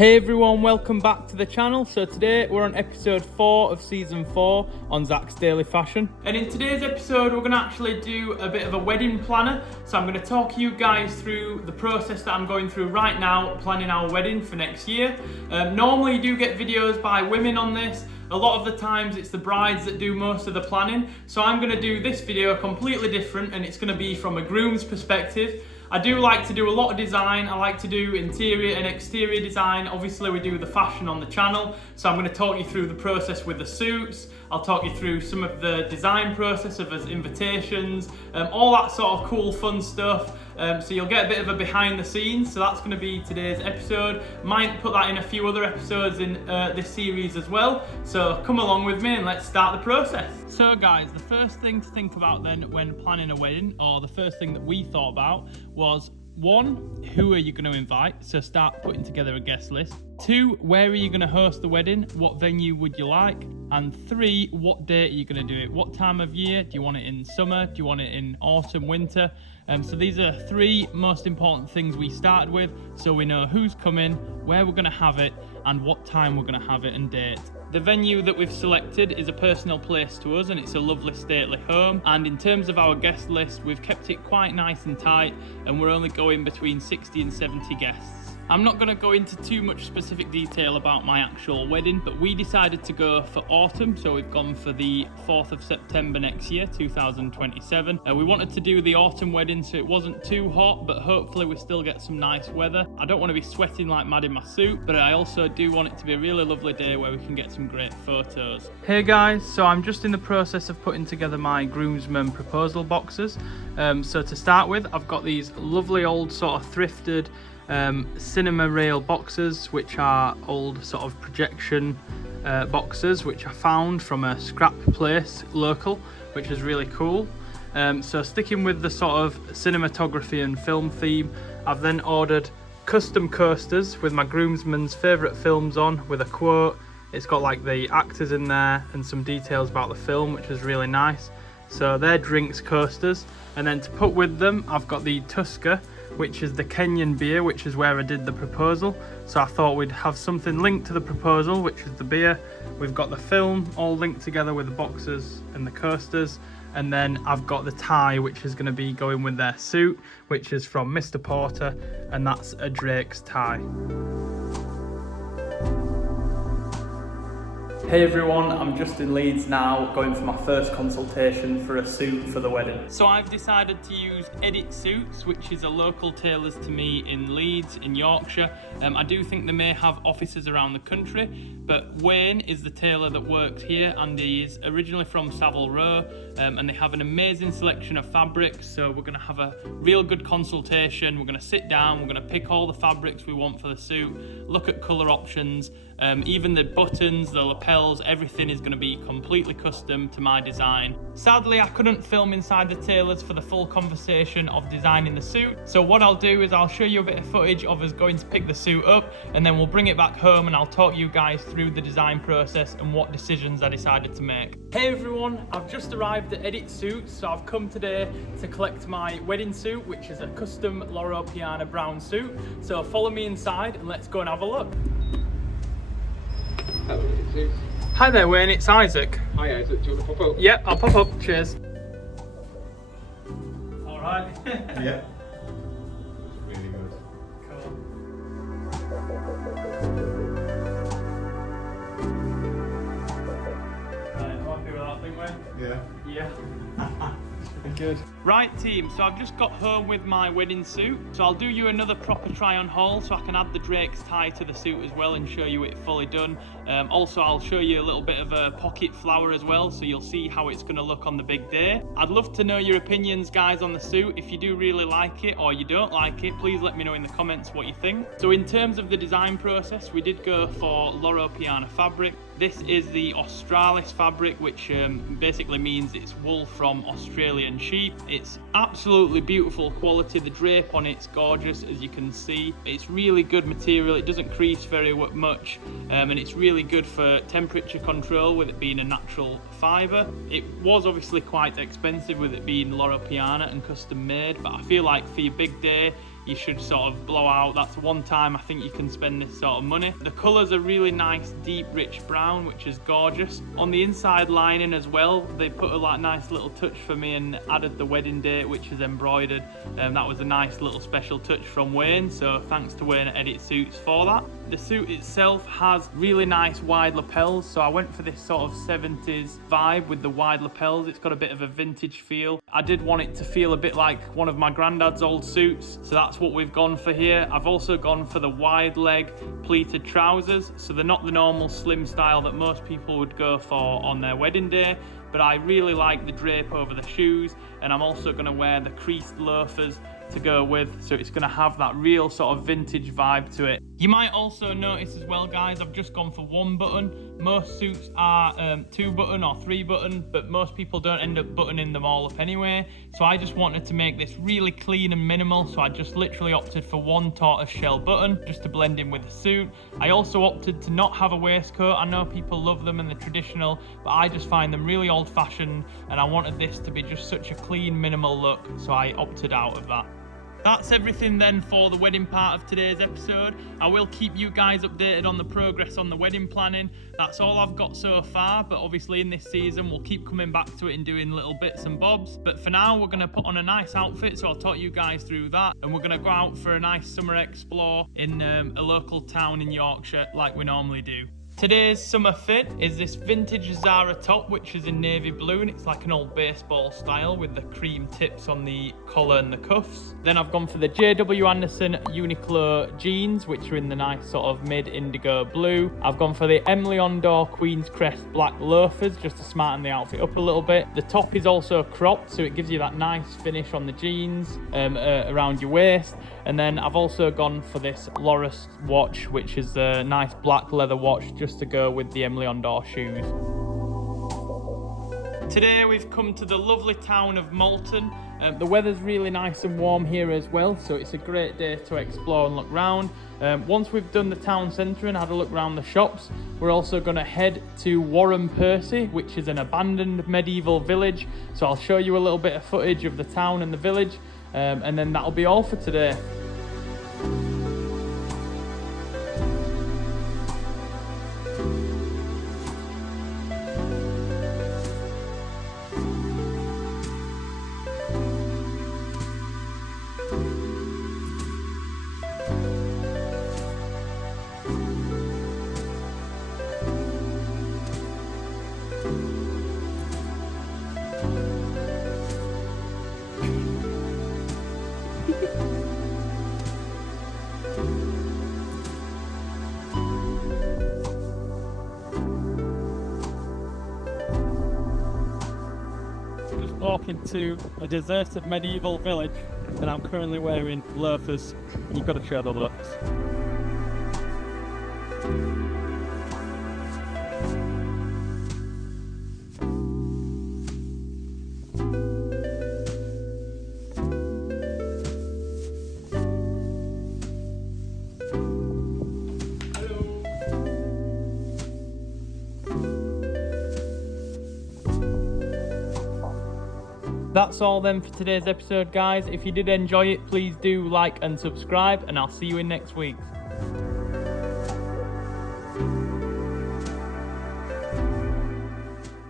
Hey everyone, welcome back to the channel. So today we're on episode 4 of season 4 on Zach's Daily Fashion. And in today's episode we're going to actually do a bit of a wedding planner. So I'm going to talk you guys through the process that I'm going through right now planning our wedding for next year. Normally you do get videos by women on this. A lot of the times it's the brides that do most of the planning. So I'm going to do this video completely different, and it's going to be from a groom's perspective. I do like to do a lot of design. I like to do interior and exterior design. Obviously we do the fashion on the channel, so I'm going to talk you through the process with the suits. I'll talk you through some of the design process of his invitations, all that sort of cool fun stuff. So you'll get a bit of a behind the scenes. So that's going to be today's episode. Might put that in a few other episodes in this series as well. So come along with me and let's start the process. So guys, the first thing to think about then when planning a wedding, or the first thing that we thought about, was 1, who are you going to invite? So start putting together a guest list. 2, where are you going to host the wedding? What venue would you like? And 3, what date are you going to do it? What time of year? Do you want it in summer? Do you want it in autumn, winter? So these are 3 most important things we started with, so we know who's coming, where we're going to have it, and what time we're going to have it and date. The venue that we've selected is a personal place to us, and it's a lovely stately home. And in terms of our guest list, we've kept it quite nice and tight, and we're only going between 60 and 70 guests. I'm not going to go into too much specific detail about my actual wedding, but we decided to go for autumn, so we've gone for the 4th of September next year, 2027. We wanted to do the autumn wedding so it wasn't too hot, but hopefully we still get some nice weather. I don't want to be sweating like mad in my suit, but I also do want it to be a really lovely day where we can get some great photos. Hey guys, so I'm just in the process of putting together my Groomsman proposal boxes. So to start with, I've got these lovely old sort of thrifted cinema rail boxes, which are old sort of projection boxes, which I found from a scrap place local, which is really cool. So sticking with the sort of cinematography and film theme, I've then ordered custom coasters with my groomsmen's favourite films on, with a quote. It's got like the actors in there and some details about the film, which is really nice. So they're drinks coasters, and then to put with them I've got the Tusker, which is the Kenyan beer, which is where I did the proposal. So I thought we'd have something linked to the proposal, which is the beer. We've got the film all linked together with the boxes and the coasters, and then I've got the tie, which is going to be going with their suit, which is from Mr. Porter, and that's a Drake's tie. Hey everyone, I'm just in Leeds now, going for my first consultation for a suit for the wedding. So I've decided to use Edit Suits, which is a local tailors to me in Leeds, in Yorkshire. I do think they may have offices around the country, but Wayne is the tailor that works here, and he is originally from Savile Row, and they have an amazing selection of fabrics. So we're going to have a real good consultation. We're going to sit down, we're going to pick all the fabrics we want for the suit, look at colour options, even the buttons, the lapels, everything is going to be completely custom to my design. Sadly, I couldn't film inside the tailors for the full conversation of designing the suit. So what I'll do is I'll show you a bit of footage of us going to pick the suit up, and then we'll bring it back home and I'll talk you guys through the design process and what decisions I decided to make. Hey everyone, I've just arrived at Edit Suits. So I've come today to collect my wedding suit, which is a custom loropiana brown suit. So follow me inside and let's go and have a look. Hi there Wayne, it's Isaac. Hi Isaac, do you want to pop up? Yep, I'll pop up, cheers. Alright. Yeah. Really good. Cool. Right, happy with that thing, Wayne? Yeah. Yeah. Good. Right team, so I've just got home with my wedding suit, so I'll do you another proper try on haul so I can add the Drake's tie to the suit as well and show you it fully done. Also I'll show you a little bit of a pocket flower as well, so you'll see how it's going to look on the big day. I'd love to know your opinions guys on the suit. If you do really like it or you don't like it, please let me know in the comments what you think. So in terms of the design process, we did go for loropiana fabric. This is the Australis fabric, which basically means it's wool from Australian sheep. It's absolutely beautiful quality. The drape on it's gorgeous, as you can see. It's really good material. It doesn't crease very much, and it's really good for temperature control with it being a natural fibre. It was obviously quite expensive with it being loropiana and custom made, but I feel like for your big day, you should sort of blow out. That's one time I think you can spend this sort of money. The colours are really nice, deep, rich brown, which is gorgeous. On the inside lining as well, they put a nice little touch for me and added the wedding date, which is embroidered. That was a nice little special touch from Wayne, so thanks to Wayne at Edit Suits for that. The suit itself has really nice wide lapels, so I went for this sort of 70s vibe with the wide lapels. It's got a bit of a vintage feel. I did want it to feel a bit like one of my granddad's old suits, so that's what we've gone for here. I've also gone for the wide leg pleated trousers, so they're not the normal slim style that most people would go for on their wedding day, but I really like the drape over the shoes, and I'm also going to wear the creased loafers to go with, so it's going to have that real sort of vintage vibe to it. You might also notice as well, guys, I've just gone for 1 button. Most suits are 2 button or 3 button, but most people don't end up buttoning them all up anyway, so I just wanted to make this really clean and minimal, so I just literally opted for 1 tortoise shell button just to blend in with the suit. I also opted to not have a waistcoat. I know people love them and the traditional, but I just find them really old-fashioned, and I wanted this to be just such a clean, minimal look, so I opted out of that. That's everything then for the wedding part of today's episode. I will keep you guys updated on the progress on the wedding planning. That's all I've got so far, but obviously in this season we'll keep coming back to it and doing little bits and bobs. But for now, we're going to put on a nice outfit, so I'll talk you guys through that, and we're going to go out for a nice summer explore in a local town in Yorkshire like we normally do. Today's summer fit is this vintage Zara top, which is in navy blue, and it's like an old baseball style with the cream tips on the collar and the cuffs. Then I've gone for the JW Anderson Uniqlo jeans, which are in the nice sort of mid indigo blue. I've gone for the Emily Ondor Queen's Crest black loafers just to smarten the outfit up a little bit. The top is also cropped, so it gives you that nice finish on the jeans around your waist. And then I've also gone for this Loris watch, which is a nice black leather watch just to go with the Emily Ondor shoes. Today we've come to the lovely town of Malton. The weather's really nice and warm here as well, so it's a great day to explore and look around. Once we've done the town centre and had a look around the shops, we're also going to head to Warren Percy, which is an abandoned medieval village. So I'll show you a little bit of footage of the town and the village, and then that'll be all for today. Walking to a deserted medieval village, and I'm currently wearing loafers. You've got to try the looks. That's all then for today's episode, guys. If you did enjoy it, please do like and subscribe, and I'll see you in next week's.